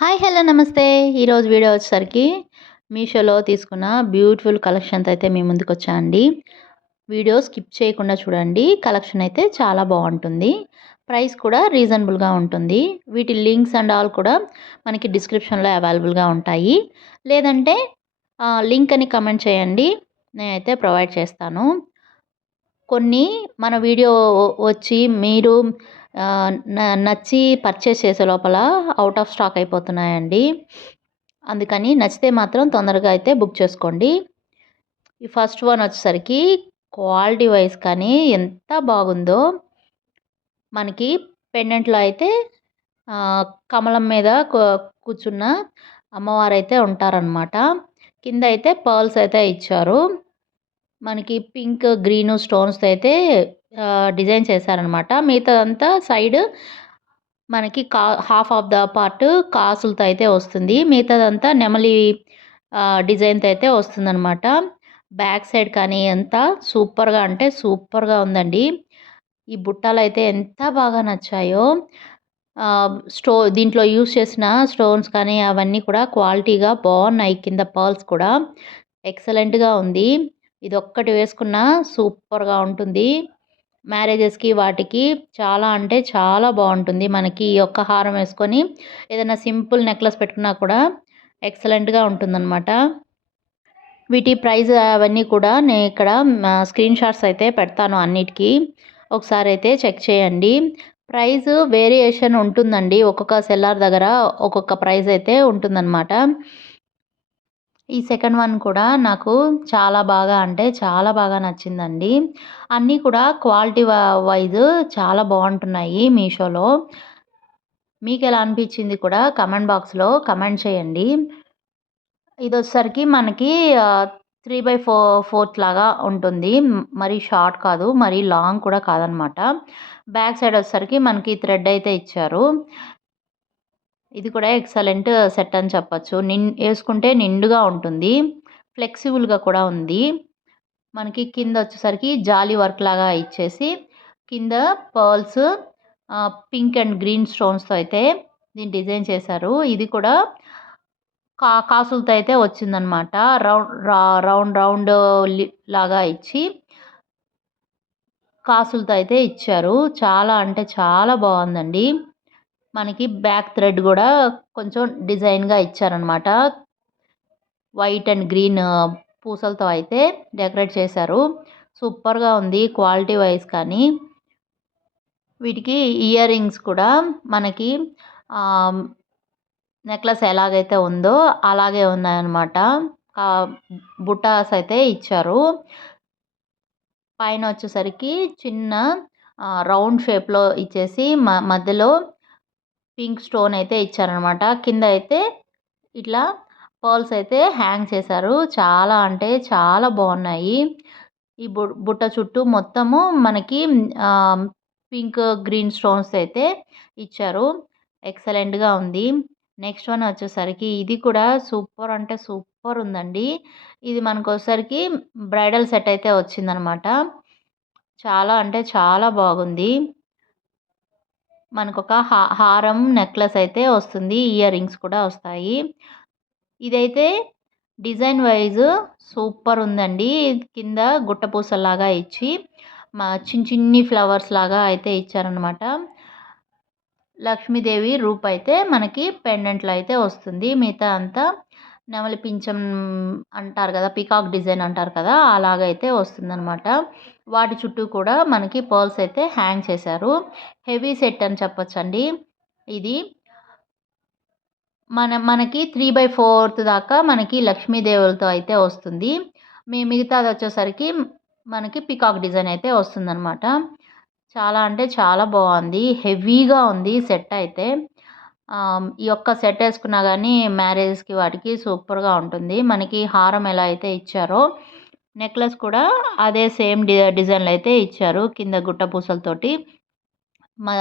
Hi! Hello! నమస్తే. ఈరోజు video వచ్చేసరికి మీషోలో తీసుకున్న బ్యూటిఫుల్ కలెక్షన్‌తో అయితే మీ ముందుకొచ్చా అండి. వీడియో స్కిప్ చేయకుండా చూడండి. కలెక్షన్ అయితే చాలా బావుంటుంది. ప్రైస్ కూడా రీజనబుల్‌గా ఉంటుంది. వీటి లింక్స్ అండ్ ఆల్ కూడా మనకి డిస్క్రిప్షన్‌లో అవైలబుల్‌గా ఉంటాయి. లేదంటే లింక్ అని కామెంట్ చేయండి. నేనైతే ప్రొవైడ్ చేస్తాను. కొన్ని మన వీడియో వచ్చి మీరు నచ్చి పర్చేస్ చేసే లోపల ఔట్ ఆఫ్ స్టాక్ అయిపోతున్నాయండి. అందుకని నచ్చితే మాత్రం తొందరగా అయితే బుక్ చేసుకోండి. ఈ ఫస్ట్ వన్ వచ్చేసరికి క్వాలిటీ వైస్ కానీ ఎంత బాగుందో. మనకి పెండెంట్‌లో అయితే కమలం మీద కూర్చున్న అమ్మవారైతే ఉంటారనమాట. కింద అయితే పర్ల్స్ అయితే ఇచ్చారు. మనకి పింక్, గ్రీను స్టోన్స్‌తో అయితే డిజైన్ చేశారనమాట. మిగతాదంతా సైడ్ మనకి హాఫ్ ఆఫ్ ద పార్ట్ కాసులతో అయితే వస్తుంది. మిగతాదంతా నెమలి డిజైన్‌తో అయితే వస్తుందనమాట. బ్యాక్ సైడ్ కానీ అంతా సూపర్‌గా అంటే సూపర్‌గా ఉందండి. ఈ బుట్టాలైతే ఎంత బాగా నచ్చాయో. దీంట్లో యూజ్ చేసిన స్టోన్స్ కానీ అవన్నీ కూడా క్వాలిటీగా బావున్నాయి. కింద పర్ల్స్ కూడా ఎక్సలెంట్‌గా ఉంది. ఇదొక్కటి వేసుకున్నా సూపర్‌గా ఉంటుంది. మ్యారేజెస్‌కి వాటికి చాలా అంటే చాలా బావుంటుంది. మనకి ఈ ఒక్క హారం వేసుకొని ఏదైనా సింపుల్ నెక్లెస్ పెట్టుకున్నా కూడా ఎక్సలెంట్‌గా ఉంటుందనమాట. వీటి ప్రైస్ అవన్నీ కూడా నేను ఇక్కడ స్క్రీన్ షాట్స్ అయితే పెడతాను అన్నిటికి. ఒకసారి అయితే చెక్ చేయండి. ప్రైస్ వేరియేషన్ ఉంటుందండి. ఒక్కొక్క సెల్లార్ దగ్గర ఒక్కొక్క ప్రైస్ అయితే ఉంటుందన్నమాట. ఈ సెకండ్ వన్ కూడా నాకు చాలా బాగా అంటే చాలా బాగా నచ్చిందండి. అన్నీ కూడా క్వాలిటీ వైస్ చాలా బావుంటున్నాయి మీషోలో. మీకెలా అనిపించింది కూడా కామెంట్ బాక్స్‌లో కామెంట్ చేయండి. ఇదొచ్చేసరికి మనకి 3/4 లాగా ఉంటుంది. మరీ షార్ట్ కాదు. మరీ లాంగ్ కూడా కాదనమాట. బ్యాక్ సైడ్ వచ్చేసరికి మనకి థ్రెడ్ అయితే ఇచ్చారు. ఇది కూడా ఎక్సలెంట్ సెట్ అని చెప్పొచ్చు. యేసుకుంటే నిండుగా ఉంటుంది. ఫ్లెక్సిబుల్‌గా కూడా ఉంది. మనకి కింద వచ్చేసరికి జాలీ వర్క్ లాగా ఇచ్చేసి కింద పర్ల్స్ పింక్ అండ్ గ్రీన్ స్టోన్స్‌తో అయితే దీన్ని డిజైన్ చేశారు. ఇది కూడా కాసులతో అయితే వచ్చిందనమాట. రౌండ్ రౌండ్ లాగా ఇచ్చి కాసులతో అయితే ఇచ్చారు. చాలా అంటే చాలా బావుందండి. మనకి బ్యాక్ థ్రెడ్ గూడా కొంచెం డిజైన్‌గా ఇచ్చారనమాట. వైట్ అండ్ గ్రీన్ పూసలతో అయితే డెకరేట్ చేశారు. సూపర్‌గా ఉంది క్వాలిటీ వైస్ కానీ. వీటికి ఇయర్ రింగ్స్ కూడా మనకి ఆహ్, నెక్లెస్ ఎలాగైతే ఉందో అలాగే ఉన్నాయన్నమాట. బుట్టాస్ అయితే ఇచ్చారు. పైన వచ్చేసరికి చిన్న రౌండ్ షేప్‌లో ఇచ్చేసి మధ్యలో పింక్ స్టోన్ అయితే ఇచ్చారనమాట. కింద అయితే ఇట్లా పర్ల్స్ అయితే హ్యాంగ్ చేశారు. చాలా అంటే చాలా బావున్నాయి. ఈ బుట్ట చుట్టూ మొత్తము మనకి ఆహ్, పింక్, గ్రీన్ స్టోన్స్ అయితే ఇచ్చారు. ఎక్సలెంట్‌గా ఉంది. నెక్స్ట్ వన్ వచ్చేసరికి ఇది కూడా సూపర్ అంటే సూపర్ ఉందండి. ఇది మనకొచ్చేసరికి బ్రైడల్ సెట్ అయితే వచ్చిందనమాట. చాలా అంటే చాలా బాగుంది. మనకొక హారం, నెక్లెస్ అయితే వస్తుంది. ఇయర్ రింగ్స్ కూడా వస్తాయి. ఇదైతే డిజైన్ వైస్ సూపర్ ఉందండి. కింద గుట్ట పూసల్లాగా ఇచ్చి చిన్ని ఫ్లవర్స్ లాగా అయితే ఇచ్చారనమాట. లక్ష్మీదేవి రూపైతే మనకి పెండెంట్‌లో అయితే వస్తుంది. మిగతా అంతా నెమలి పించం అంటారు కదా! పీకాక్ డిజైన్ అంటారు కదా! అలాగైతే వస్తుందనమాట. వాటి చుట్టూ కూడా మనకి పర్ల్స్ అయితే హ్యాంగ్ చేశారు. హెవీ సెట్ అని చెప్పొచ్చండి. ఇది మనకి 3/4 దాకా మనకి లక్ష్మీదేవులతో అయితే వస్తుంది. మిగతాదొచ్చేసరికి మనకి పీకాక్ డిజైన్ అయితే వస్తుందనమాట. చాలా అంటే చాలా బావుంది. హెవీగా ఉంది సెట్ అయితే. ఈ ఒక్క సెట్ ఏసుకున్నా గానీ మ్యారేజెస్‌కి వాటికి సూపర్‌గా ఉంటుంది. మనకి హారం ఎలా అయితే ఇచ్చారో నెక్లెస్ కూడా అదే సేమ్ డిజైన్‌లో అయితే ఇచ్చారు. కింద గుట్ట పూసలతోటి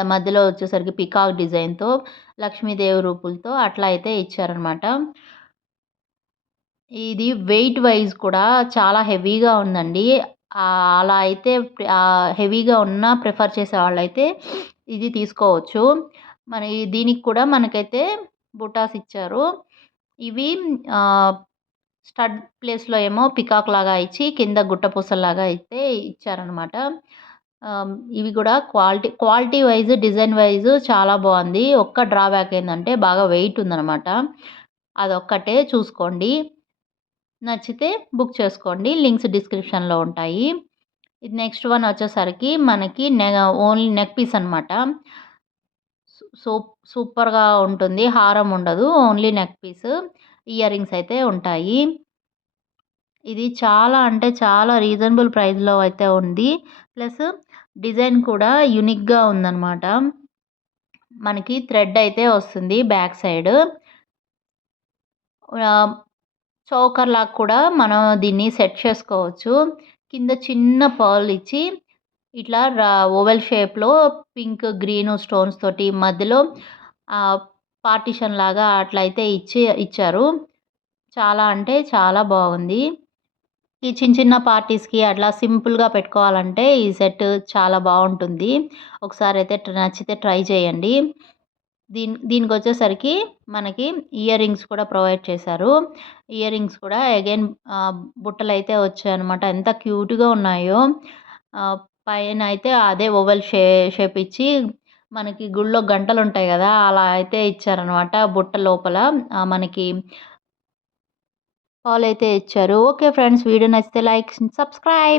మధ్యలో వచ్చేసరికి పీకాక్ డిజైన్‌తో లక్ష్మీదేవి రూపులతో అట్లా అయితే ఇచ్చారనమాట. ఇది వెయిట్ వైస్ కూడా చాలా హెవీగా ఉందండి. అలా అయితే హెవీగా ఉన్న ప్రిఫర్ చేసేవాళ్ళైతే ఇది తీసుకోవచ్చు. మరి దీనికి కూడా మనకైతే బుటాస్ ఇచ్చారు. ఇవి ఆహ్, స్టడ్ ప్లేస్‌లో ఏమో పికాక్ లాగా ఇచ్చి కింద గుట్ట పూసల్లాగా అయితే ఇచ్చారనమాట. ఇవి గూడా క్వాలిటీ వైస్, డిజైన్ వైస్ చాలా బావుంది. ఒక్క డ్రాబ్యాక్ ఏందంటే బాగా వెయిట్ ఉందనమాట. అదొక్కటే చూసుకోండి. నచ్చితే బుక్ చేసుకోండి. లింక్స్ డిస్క్రిప్షన్‌లో ఉంటాయి. ఇది నెక్స్ట్ వన్ వచ్చేసరికి మనకి ఓన్లీ నెక్ పీస్ అనమాట. సూపర్‌గా ఉంటుంది. హారం ఉండదు. Only neck piece. Earrings అయితే ఉంటాయి. ఇది చాలా అంటే చాలా రీజనబుల్ ప్రైస్‌లో అయితే ఉంది. ప్లస్ డిజైన్ కూడా యూనిక్‌గా ఉందనమాట. మనకి థ్రెడ్ అయితే వస్తుంది బ్యాక్ సైడ్. ఆహ్, చోకర్‌లాగా కూడా మనం దీన్ని సెట్ చేసుకోవచ్చు. కింద చిన్న పర్ల్ ఇచ్చి ఇట్లా ఓవెల్ షేప్‌లో పింక్, గ్రీను స్టోన్స్ తోటి మధ్యలో ఆహ్, పార్టిషన్ లాగా అట్లయితే ఇచ్చారు. చాలా అంటే చాలా బాగుంది. ఈ చిన్న చిన్న పార్టీస్‌కి అట్లా సింపుల్‌గా పెట్టుకోవాలంటే ఈ సెట్ చాలా బావుంటుంది. ఒకసారైతే నచ్చితే ట్రై చేయండి. దీనికొచ్చేసరికి మనకి ఇయర్ రింగ్స్ కూడా ప్రొవైడ్ చేశారు. ఇయర్ రింగ్స్ కూడా అగైన్ బుట్టలైతే వచ్చాయన్నమాట. ఎంత క్యూట్‌గా ఉన్నాయో. ఆహ్, పైనయితే అదే ఓవెల్ షేప్ ఇచ్చి మనకి గుడిలో గంటలుంటాయి గదా! అలా అయితే ఇచ్చారనమాట. బుట్ట లోపల మనకి పాలైతే ఇచ్చారు. ఓకే ఫ్రెండ్స్, వీడియో నచ్చితే లైక్, సబ్స్క్రైబ్.